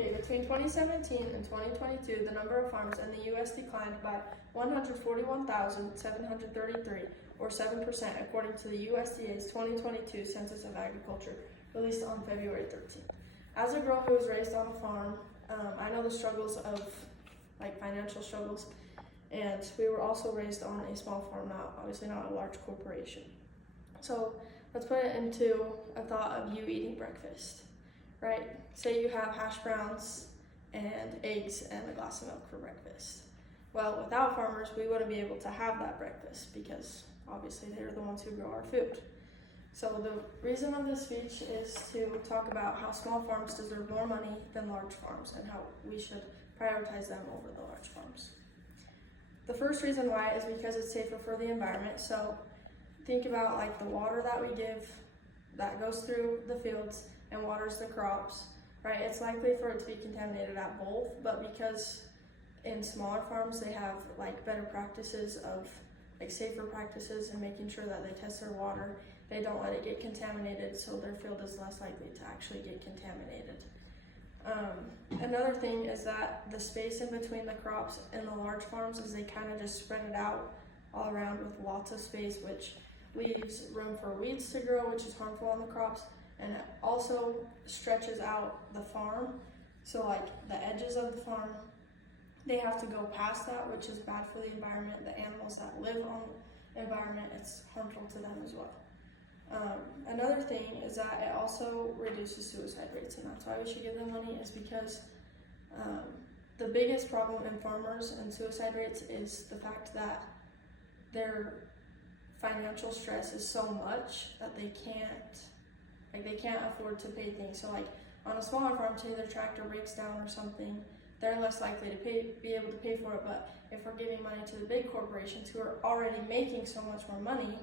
Okay, between 2017 and 2022, the number of farms in the U.S. declined by 141,733, or 7%, according to the USDA's 2022 Census of Agriculture, released on February 13th. As a girl who was raised on a farm, I know the struggles of financial struggles, and we were also raised on a small farm, obviously not a large corporation. So let's put it into a thought of you eating breakfast, right? Say you have hash browns and eggs and a glass of milk for breakfast. Well, without farmers, we wouldn't be able to have that breakfast because obviously they're the ones who grow our food. So the reason of this speech is to talk about how small farms deserve more money than large farms and how we should prioritize them over the large farms. The first reason why is because it's safer for the environment. So think about the water that we give that goes through the fields and waters the crops, right? It's likely for it to be contaminated at both, but because in smaller farms they have better practices of safer practices and making sure that they test their water, they don't let it get contaminated, so their field is less likely to actually get contaminated. Another thing is that the space in between the crops in the large farms is they kind of just spread it out all around with lots of space, which leaves room for weeds to grow, which is harmful on the crops, and it also stretches out the farm. So the edges of the farm, they have to go past that, which is bad for the environment. The animals that live on the environment, it's harmful to them as well. Another thing is that it also reduces suicide rates, and that's why we should give them money, is because the biggest problem in farmers and suicide rates is the fact that their financial stress is so much that they can't afford to pay things. So on a smaller farm, say their tractor breaks down or something, they're less likely to be able to pay for it. But if we're giving money to the big corporations who are already making so much more money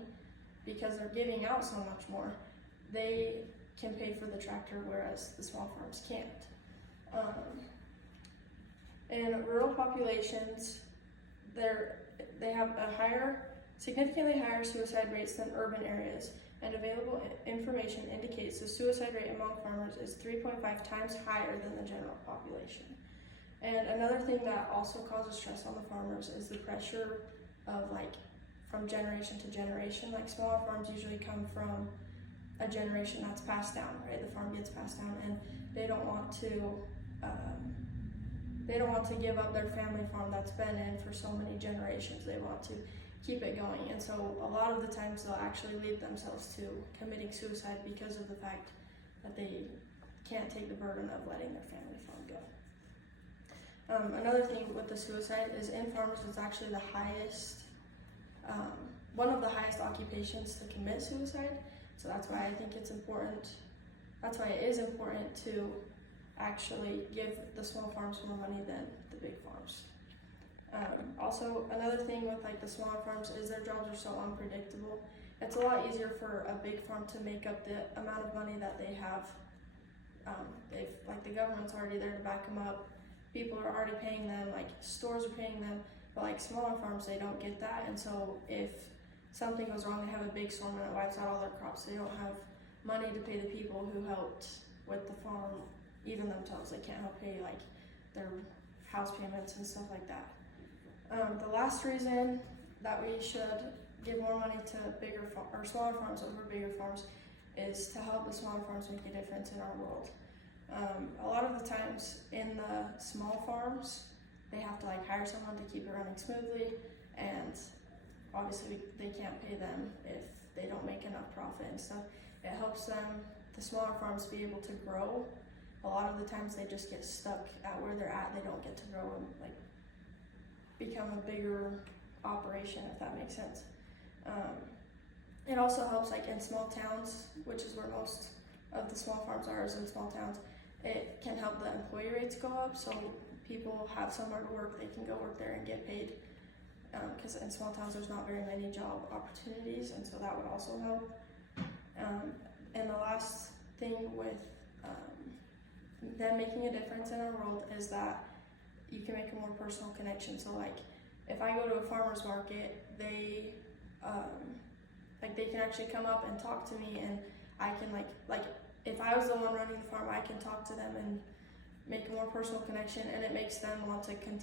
because they're giving out so much more, they can pay for the tractor, whereas the small farms can't. In rural populations, they have significantly higher suicide rates than urban areas, and available information indicates the suicide rate among farmers is 3.5 times higher than the general population. And another thing that also causes stress on the farmers is the pressure of from generation to generation. Smaller farms usually come from a generation that's passed down, right? The farm gets passed down, and they don't want to give up their family farm that's been in for so many generations. They want to keep it going, and so a lot of the times they'll actually lead themselves to committing suicide because of the fact that they can't take the burden of letting their family farm go. Another thing with the suicide is in farmers, it's actually the highest, one of the highest occupations to commit suicide. So that's why I think it's important. That's why it is important to actually give the small farms more money than the big farms. Also, another thing with the smaller farms is their jobs are so unpredictable. It's a lot easier for a big farm to make up the amount of money that they have. The government's already there to back them up. People are already paying them, stores are paying them, but smaller farms, they don't get that. And so if something goes wrong, they have a big storm and it wipes out all their crops, they don't have money to pay the people who helped with the farm, even themselves. They can't help pay their house payments and stuff like that. The last reason that we should give more money to smaller farms over bigger farms is to help the smaller farms make a difference in our world. A lot of the times in the small farms, they have to hire someone to keep it running smoothly, and obviously they can't pay them if they don't make enough profit and stuff. It helps them, the smaller farms, be able to grow. A lot of the times they just get stuck at where they're at. They don't get to grow and become a bigger operation, if that makes sense. It also helps in small towns, which is where most of the small farms are, is in small towns. It can help the employee rates go up, so people have somewhere to work. They can go work there and get paid, because in small towns there's not very many job opportunities, and so that would also help. And the last thing with them making a difference in our world is that you can make a more personal connection. So if I go to a farmer's market, they can actually come up and talk to me, and I can if I was the one running the farm, I can talk to them and make a more personal connection, and it makes them want to continue